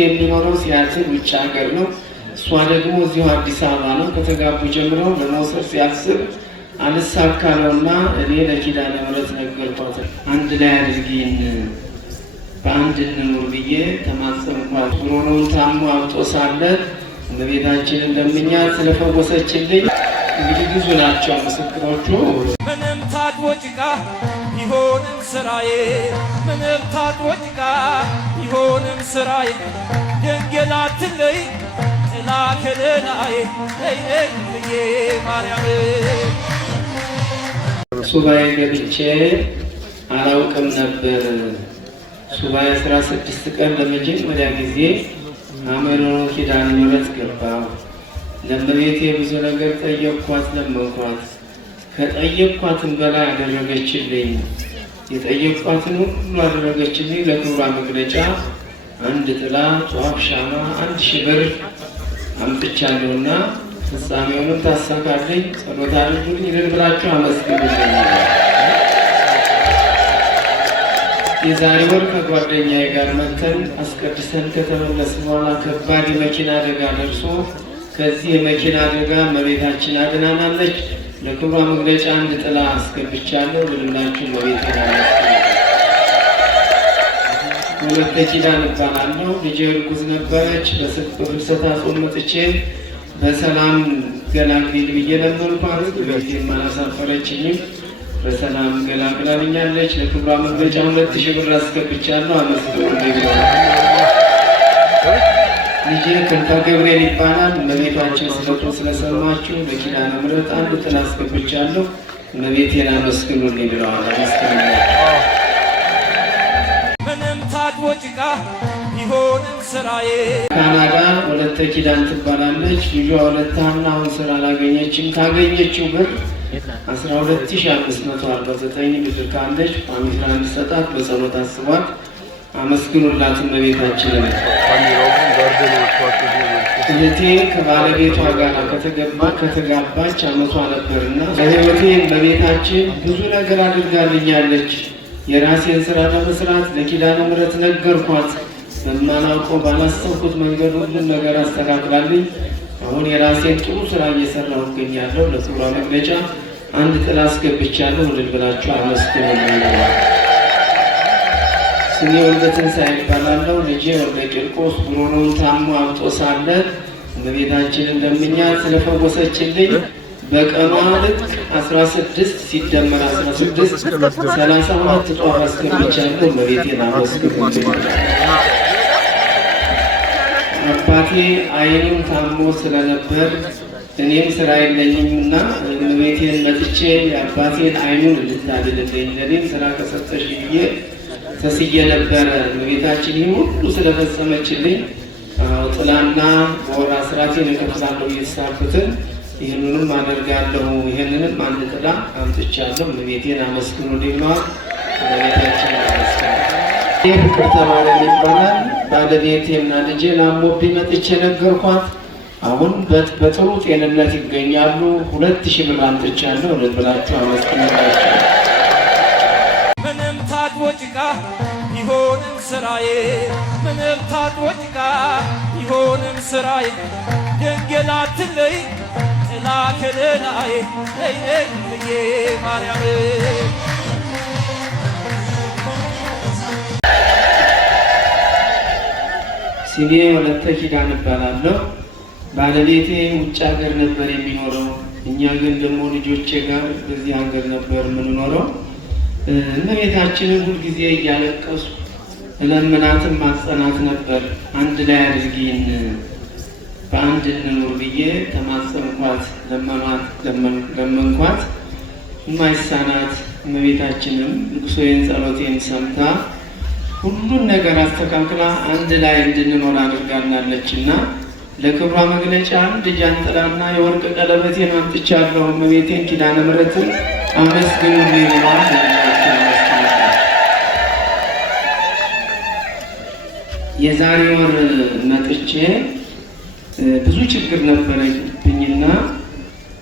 የሚኖረው ሲያትል ውጭ ሀገር ነው። እሷ ደግሞ እዚሁ አዲስ አበባ ነው። ከተጋቡ ጀምረው ለመውሰድ ሲያስብ አልሳካለውና እኔ ለኪዳነ ምሕረት ነገርኳት። አንድ ላይ አድርጊን በአንድ እንኑር ብዬ ተማጸንኳት። ጉሮሮውን ታሞ አብጦ ሳለ እመቤታችን እንደምኛ ስለፈወሰችልኝ እንግዲህ ብዙ ናቸው ምስክሮቹ። ምንም ታጥቦ ጭቃ ቢሆንም ስራዬ፣ ምንም ታጥቦ ጭቃ ቢሆንም ስራዬ፣ ድንግል አትለይ ጥላ ከለላዬ ነይ ማርያም። ሱባኤ ገብቼ አላውቅም ነበር። ሱባኤ 16 ቀን ለመጀመሪያ ጊዜ አመኖ ኪዳነ ምሕረት ገባሁ። ለእመቤቴ ብዙ ነገር ጠየቅኳት፣ ለመንኳት። ከጠየቅኳትን በላይ አደረገችልኝ። የጠየቅኳትን ሁሉ አደረገችልኝ። ለክብሯ መግለጫ አንድ ጥላ፣ ጧፍ፣ ሻማ 1000 ብር አምጥቻለሁና ፍጻሜውንም ታሳካልኝ። ጸሎት አድርጉልኝ። እልል ብላችሁ አመስግኑልኝ። የዛሬ ወር ከጓደኛዬ ጋር መተን አስቀድሰን ከተመለስን በኋላ ከባድ የመኪና አደጋ ደርሶ ከዚህ የመኪና አደጋ እመቤታችን አድናናለች። ለክብሯ መግለጫ አንድ ጥላ አስገብቻለሁ። ብልላችሁ እመቤቴ ናለች። ወለተ ኪዳን እባላለሁ። ልጄ እርጉዝ ነበረች። በፍልሰታ ጾም መጥቼ በሰላም ገላግል ብዬ ለመንኳት። እመቤቴም አላሳፈረችኝም። በሰላም ገላግላልኛለች። ለክብሯ መግለጫ 2000 ብር አስገብቻለሁ። አመስግኑልኝ። ልጄ ክንፈ ገብርኤል ይባላል። እመቤታችን ስለቱን ስለሰማችሁ ለኪዳነ ምሕረት አንድ ጥላ አስገብቻለሁ። እመቤቴን አመስግኑልኝ ብለዋል። አመስግኑላቸው። ምንም ታጥቦ ጭቃ ቢሆንም ስራዬ። ካናዳ ወለተ ኪዳን ትባላለች። ልጇ ወለተ ሀና አሁን ስራ አላገኘችም። ካገኘችው ብር 12549 ብር ካለች ቋሚ ስራ እንዲሰጣት በጸሎት አስቧት። አመስግኑላት እመቤታችንን። እህቴ ከባለቤቷ ጋር ከተጋባች ዓመቷ ነበርና ለህይወቴ እመቤታችን ብዙ ነገር አድርጋልኛለች። የራሴን ስራ ለመስራት ለኪዳነ ምሕረት ነገርኳት። በማላውቀው ባላሰብኩት መንገድ ሁሉም ነገር አስተካክላልኝ። አሁን የራሴን ጥሩ ስራ እየሰራሁ እገኛለሁ። ለክብሯ መግለጫ አንድ ጥላ አስገብቻለሁ። እልል ብላችሁ አመስግኑልኝ። ስሜ ወልደ ትንሣኤ ይባላለሁ። ልጄ ወልደ ቂርቆስ ጉሮሮውን ታሞ አብጦ ሳለ እመቤታችን እንደምኛ ስለፈወሰችልኝ በቀኗ ልክ 16 ሲደመር 16 32 ጧፍ አስገብቻለሁ። እመቤቴን አመስግኑልኝ። አባቴ አይኑን ታሞ ስለነበር እኔም ስራ የለኝምና እመቤቴን መጥቼ የአባቴን አይኑን እንድታድልልኝ ለእኔም ስራ ከሰጠሽ ብዬ ተስዬ ነበረ። እመቤታችን ይህ ሁሉ ስለፈጸመችልኝ ጥላና በወር አስራቴን እከፍላለሁ እየተሳፍትን ይህንንም አደርጋለሁ። ይህንንም አንድ ጥላ አምጥቻለሁ። እመቤቴን አመስግኑልኝ ብለዋል። እመቤታችን አመስግኑ። ይህ ፍቅርተ ማርያም ይባላል። ባለቤቴና ልጄ አሞብኝ መጥቼ ነገርኳት። አሁን በጥሩ ጤንነት ይገኛሉ። 2000 ብር አምጥቻለሁ። እልል ብላችሁ አመስግኑላቸው። ምንም ታጥቦ ጭቃ ቢሆንም ስራዬ፣ ምንም ታጥቦ ጭቃ ቢሆንም ስራዬ፣ ድንግል አትለይ ጥላ ከለላዬ ነይ ማርያም። ስሜ ወለተ ኪዳን እባላለሁ። ባለቤቴ ውጭ ሀገር ነበር የሚኖረው። እኛ ግን ደግሞ ልጆቼ ጋር በዚህ ሀገር ነበር የምንኖረው። እመቤታችንን ሁልጊዜ እያለቀሱ እለምናትን ማጸናት ነበር። አንድ ላይ አድርጊን በአንድ እንኑር ብዬ ተማጸንኳት፣ ለመንኳት። የማይሳናት እመቤታችንም ልቅሶዬን ጸሎቴን ሰምታ ሁሉን ነገር አስተካክላ አንድ ላይ እንድንኖር አድርጋናለችና ለክብሯ መግለጫ አንድ ጃንጥላና የወርቅ ቀለበቴን አምጥቻለሁ። እመቤቴን ኪዳነ ምሕረትን አመስግኑልኝ ብለዋል። የዛሬ ወር መጥቼ ብዙ ችግር ነበረብኝና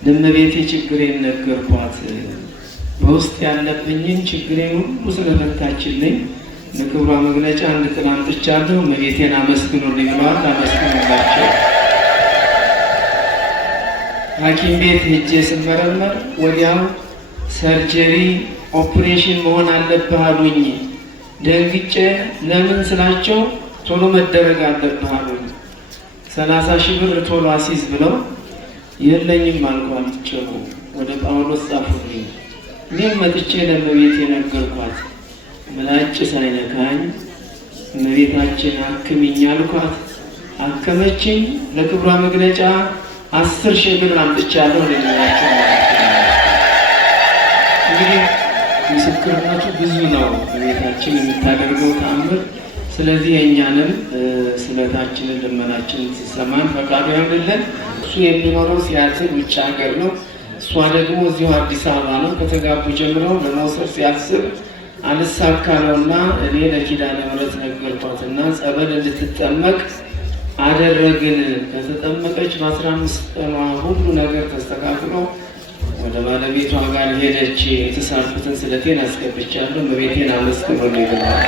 ለእመቤቴ ችግሬን ነገርኳት። በውስጥ ያለብኝን ችግሬን ሁሉ ስለፈታችልኝ ለክብሯ መግለጫ አንድ ቀን አምጥቻለሁ። እመቤቴን አመስግኑልኝ ብለዋል። አመስግኑላቸው። ሐኪም ቤት ሄጄ ስመረመር ወዲያው ሰርጀሪ ኦፕሬሽን መሆን አለብህ አሉኝ። ደንግጬ ለምን ስላቸው ቶሎ መደረግ አለብህ አሉኝ። 30,000 ብር ቶሎ አሲዝ ብለው የለኝም አልኳቸው። ወደ ጳውሎስ ጻፉልኝ። እኔም መጥቼ ለእመቤቴ ነገርኳት። ምላጭ ሳይነካኝ እመቤታችን አክሚኝ አልኳት። አከመችኝ። ለክብሯ መግለጫ 10,000 ብር አምጥቻለሁ ለእመቤታችን። እንግዲህ ምስክርነቱ ብዙ ነው እመቤታችን የምታደርገው ተአምር። ስለዚህ የእኛንም ስለታችንን ልመናችንን ሲሰማን ፈቃዱ ያድርግልን። እሱ የሚኖረው ሲያትል ውጭ ሀገር ነው። እሷ ደግሞ እዚሁ አዲስ አበባ ነው። ከተጋቡ ጀምረው ለመውሰድ ሲያስብ አልሳካ ነውና እኔ ለኪዳነ ምሕረት ነገርኳትና ጸበል እንድትጠመቅ አደረግን። ከተጠመቀች በ15 ቀኗ ሁሉ ነገር ተስተካክሎ ወደ ባለቤቷ ጋር ሄደች። የተሳልኩትን ስለቴን አስገብቻለሁ። እመቤቴን አመስግኑልኝ ብለዋል።